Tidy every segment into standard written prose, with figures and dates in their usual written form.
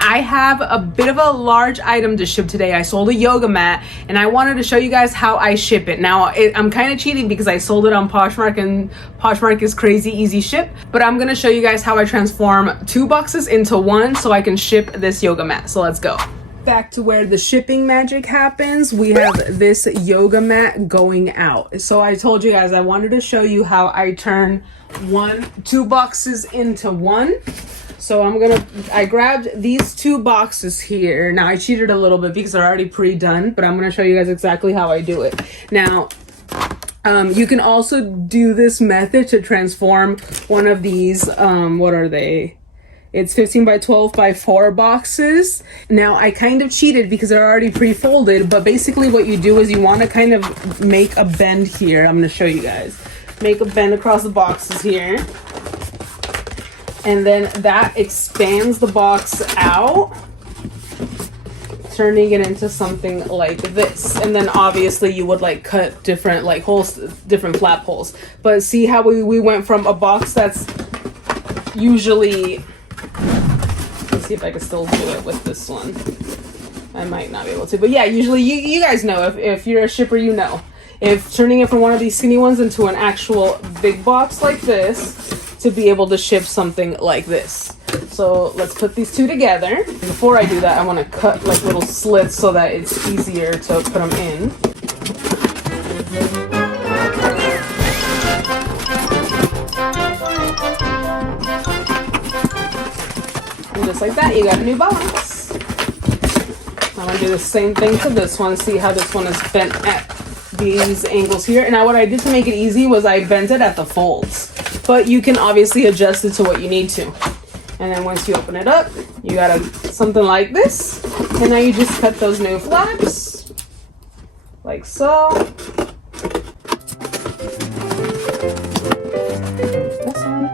I have a bit of a large item to ship today. I sold a yoga mat and I wanted to show you guys how I ship it. Now, I'm kind of cheating because I sold it on Poshmark and Poshmark is crazy easy ship, but I'm going to show you guys how I transform 2 boxes into 1 so I can ship this yoga mat. So let's go. Back to where the shipping magic happens. We have this yoga mat going out. So I told you guys I wanted to show you how I turn 2 boxes into 1. So I grabbed these 2 boxes here. Now I cheated a little bit because they're already pre-done, but I'm gonna show you guys exactly how I do it. Now, you can also do this method to transform one of these, what are they? It's 15 by 12 by 4 boxes. Now I kind of cheated because they're already pre-folded, but basically what you do is you wanna kind of make a bend here. I'm gonna show you guys. Make a bend across the boxes here. And then that expands the box out, turning it into something like this. And then obviously you would like cut different like holes, different flap holes. But see how we went from a box that's usually, let's see if I can still do it with this one. I might not be able to, but yeah, usually you guys know, if you're a shipper, you know. If turning it from one of these skinny ones into an actual big box like this, to be able to ship something like this. So let's put these 2 together. Before I do that, I want to cut like little slits so that it's easier to put them in. And just like that, you got a new box. I'm gonna do the same thing to this one. See how this one is bent at these angles here. And now what I did to make it easy was I bent it at the folds. But you can obviously adjust it to what you need to. And then once you open it up, you got something like this. And now you just cut those new flaps, like so. This one.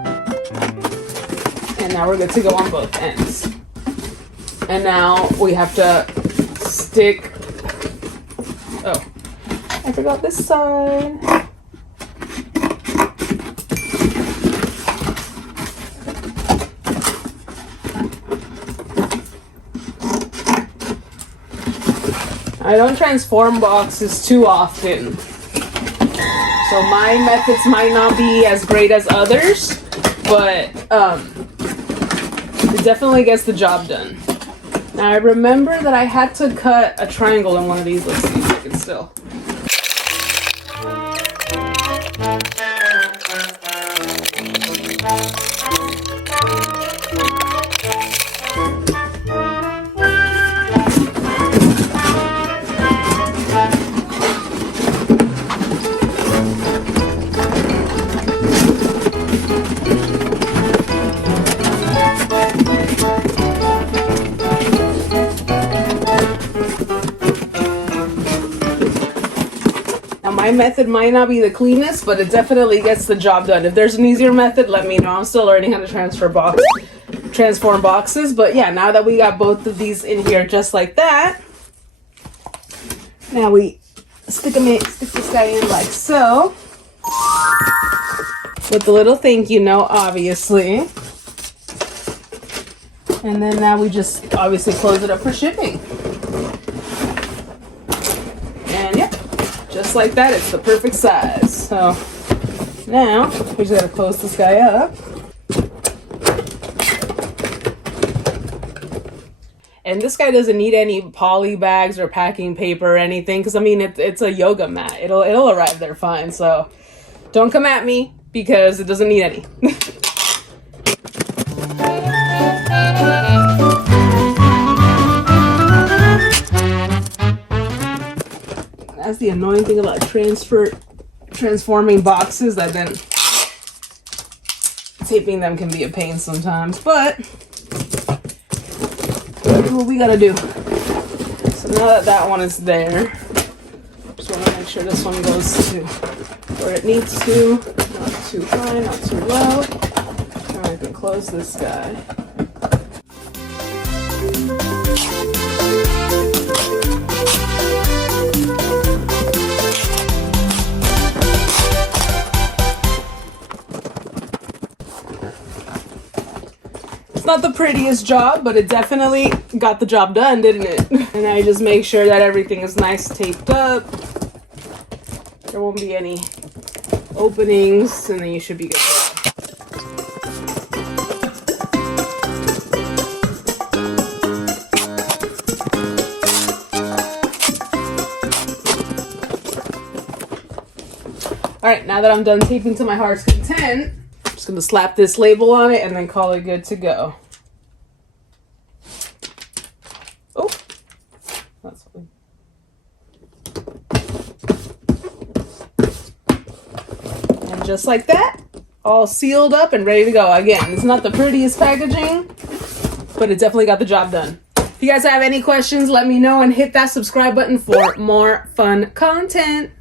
And now we're good to go on both ends. And now we have to stick, oh, I forgot this side. I don't transform boxes too often, so my methods might not be as great as others, but it definitely gets the job done. Now I remember that I had to cut a triangle in one of these. Let's see if I can still. My method might not be the cleanest, but it definitely gets the job done. If there's an easier method, let me know. I'm still learning how to transform boxes. But yeah, now that we got both of these in here just like that, now we stick this guy in like so. With the little thank you note, obviously. And then now we just obviously close it up for shipping. And yeah. Just like that, it's the perfect size. So now we just gotta close this guy up. And this guy doesn't need any poly bags or packing paper or anything, because I mean it's a yoga mat. It'll arrive there fine. So don't come at me because it doesn't need any. That's the annoying thing about transforming boxes, that then taping them can be a pain sometimes, but that's what we gotta do. So now that one is there, just want to make sure this one goes to where it needs to, not too high, not too low. And I can close this guy. not the prettiest job, but it definitely got the job done, didn't it? And I just make sure that everything is nice taped up. There won't be any openings, and then you should be good to go. All right, now that I'm done taping to my heart's content, I'm just gonna slap this label on it and then call it good to go. Oh, that's fine. And just like that, all sealed up and ready to go. Again, it's not the prettiest packaging, but it definitely got the job done. If you guys have any questions, let me know and hit that subscribe button for more fun content.